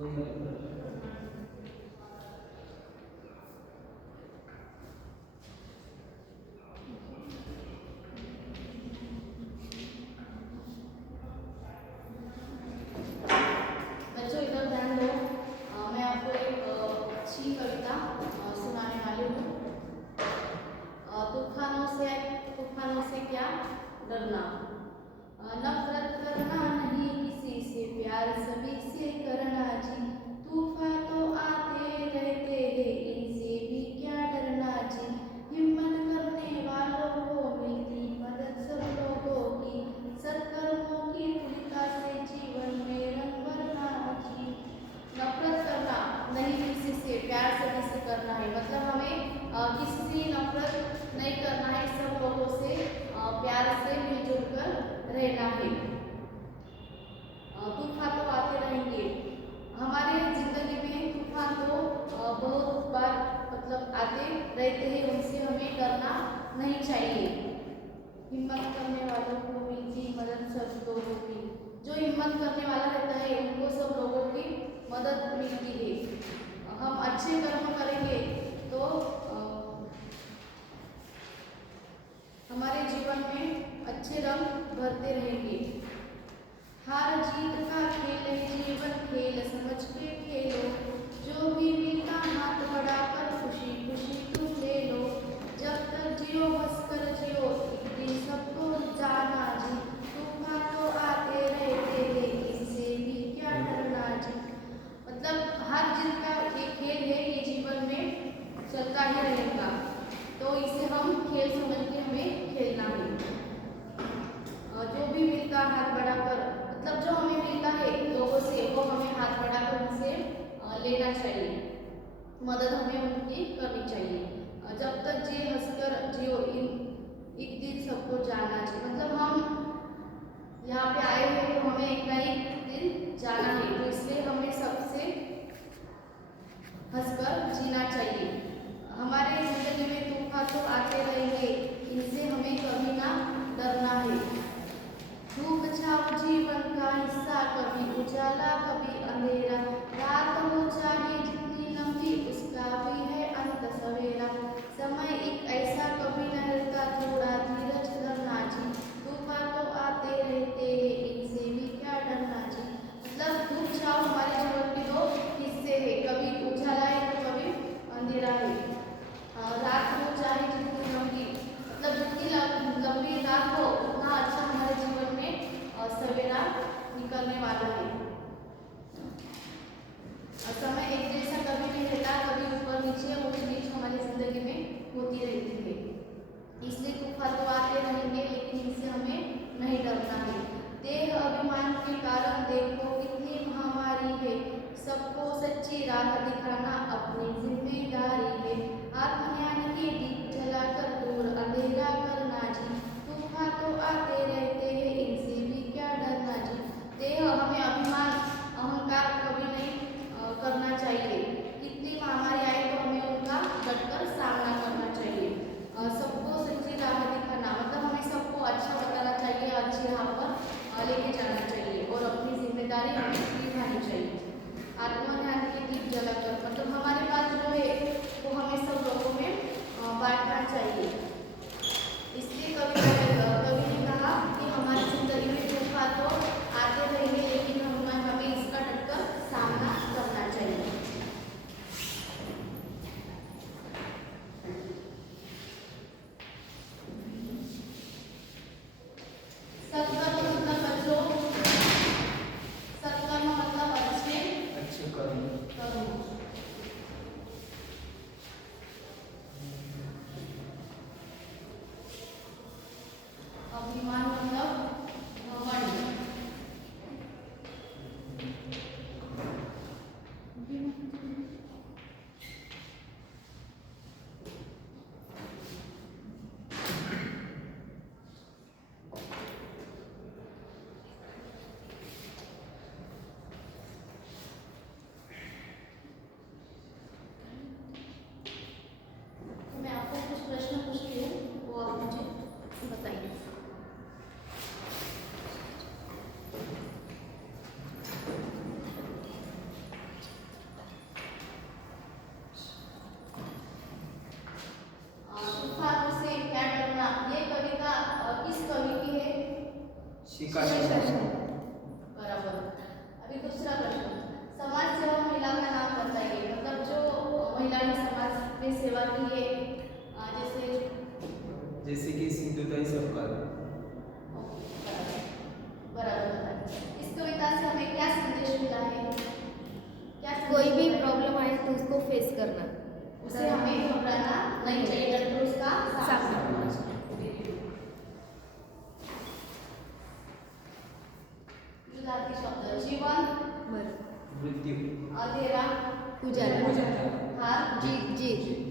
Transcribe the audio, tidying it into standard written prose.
बच्चों इधर ध्यान दो। मैं आपको एक अच्छी कविता सुनाने वाली हूँ। तूफानों से क्या डरना, नफरत करना नहीं किसी से, प्यार सभी से करना जी। तूफान तो आते रहते हैं, इनसे भी क्या डरना जी। हिम्मत करने वालों को मिलती मदद सब लोगों की, सत्कर्मों की तुलिका से जीवन में रंग भरना जी। नफरत करना नहीं किसी से, प्यार सभी से करना है। मतलब हमें किसी से नफरत नहीं करना है, सब लोगों से प्यार से मिलजुल कर रहना है। तूफान तो आते रहेंगे हमारे जिंदगी में, तूफान तो बहुत बार मतलब आते रहते हैं, उनसे हमें डरना नहीं चाहिए। हिम्मत करने वालों को मिलती मदद सब लोगों की, जो हिम्मत करने वाला रहता है उनको सब लोगों की मदद मिलती है। हम अच्छे कर्म करेंगे तो हमारे जीवन में अच्छे रंग भरते रहेंगे। हार जीत का खेल है जीवन, खेल समझ के खेलो, जो भी मिलता हाथ बढ़ाकर खुशी खुशी तुम ले लो। जब तक जियो हंस कर जियो, एक दिन सबको जाना जी। तूफान तो आते रहते हैं, इनसे भी क्या डरना जी। मतलब हार जीत का एक खेल है, ये जीवन में चलता ही रहेगा, तो इसे हम खेल समझ के हमें खेलना है। जो भी मिलता हाथ बढ़ाकर, मतलब जो हमें मिलता है लोगों से, वो हमें हाथ बढ़ाकर उनसे लेना चाहिए, मदद हमें उनकी करनी चाहिए। जब तक जी हंसकर जियो, एक दिन सबको जाना चाहिए। मतलब हम यहाँ पे आए हैं तो हमें एक ना एक दिन जाना है, तो इसलिए हमें सबसे हंसकर जीना चाहिए। हमारे जिंदगी में तूफान तो आते रहेंगे, इनसे हमें कभी ना डरना है। धूप छाँव जीवन का हिस्सा, कभी उजाला कभी अंधेरा, रात हो चाहे जितनी लंबी उसका भी है अंत सवेरा। समय एक ऐसा कभी न रहता, थोड़ा धीरज धरना जी। तूफान तो आते रहते हैं, इनसे भी क्या डरना जी। मतलब धूप छाँव हमारे जीवन के दो हिस्से है, कभी उजाला है तो कभी अंधेरा है। रात हो चाहे जितनी लंबी, मतलब जितनी लंबी रात हो उतना अच्छा हमारे जीवन में सवेरा निकलने वाला है। समय एक जैसा कभी नहीं रहता, कभी ऊपर नीचे ऊंच नीच हमारी जिंदगी में होती रहती है। इसलिए तूफान तो आते रहेंगे, लेकिन इनसे हमें नहीं डरना है। देह अभिमान के कारण देखो कितनी महामारी है, सबको सच्ची राह दिखाना अपनी जिम्मेदारी है। आत्मज्ञान के दीप जलाकर दूर अंधेरा करना जी। तूफान तो आते रहते हैं, इनसे भी क्या डरना जी। देह हमें अभिमान अहंकार कभी नहीं करना चाहिए। कितनी महामारी आए तो हमें उनका डटकर सामना करना चाहिए। सबको सच्ची राह दिखाना, मतलब हमें सबको अच्छा बताना चाहिए, अच्छी राह पर लेके जाना चाहिए और अपनी जिम्मेदारी हमें निभानी चाहिए। आत्मज्ञान के दीप जलाकर, मतलब हम महिला ने समाज में सेवा की है, जैसे कि सिंधुताई सवकार। बराबर। इस कविता से हमें क्या संदेश मिला है? कोई भी प्रॉब्लम आए तो उसको फेस करना, उसे हमें घबराना नहीं चाहिए, डटकर उसका सामना करना चाहिए। विद्यार्थी शब्द जीवन, मृत्यू, अंधेरा, उजाला, हार, जीत।